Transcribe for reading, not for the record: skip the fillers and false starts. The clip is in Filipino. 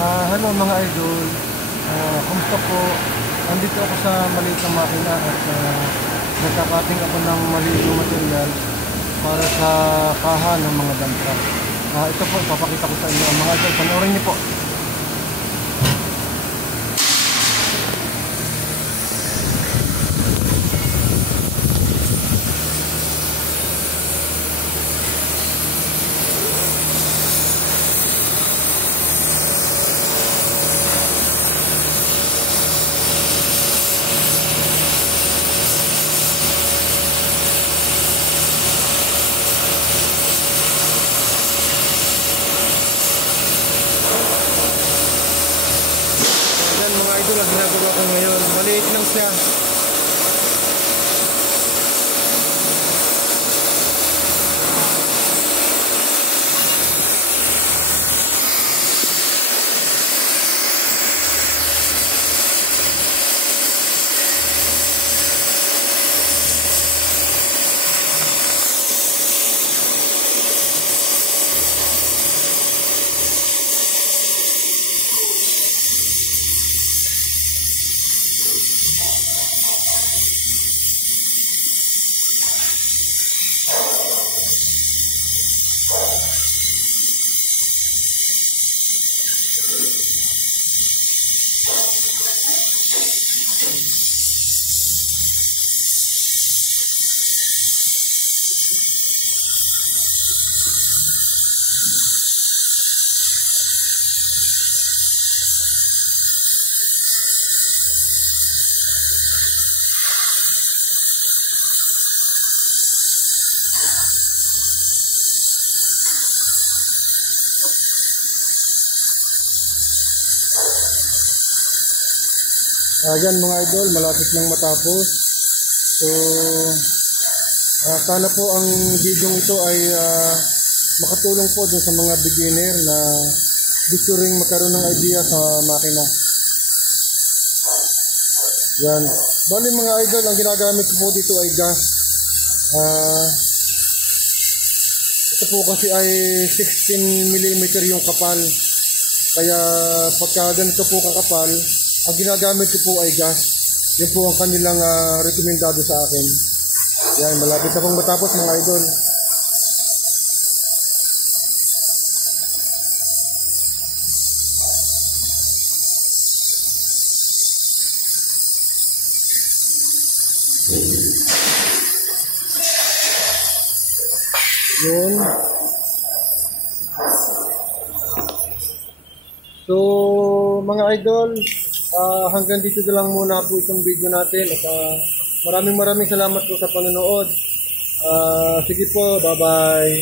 Hello mga idol, kumusta po? Andito ako sa maliit na makina at nagkakating ako ng maliit na material para sa kaha ng mga dump truck. Ito po, ipapakita ko sa inyo mga idol, panoorin niyo po. Yan mga idol, ang ginagawa ko ngayon, maliit lang siya. Yan mga idol, malapit nang matapos. So, sana po ang video ito ay makatulong po dun sa mga beginner na gusto ring magkaroon ng idea sa makina. Yan. Bali mga idol, ang ginagamit ko po dito ay gas. Ito po kasi ay 16mm yung kapal. Kaya pagka ganito po kakapal, ang ginagamit ko po ay gas. Yun po ang kanilang rekomendado sa akin. Yan, malapit na pong matapos mga idol. Yun. So, mga idol, hanggang dito na lang muna po itong video natin at maraming salamat po sa panonood. Sige po, bye bye.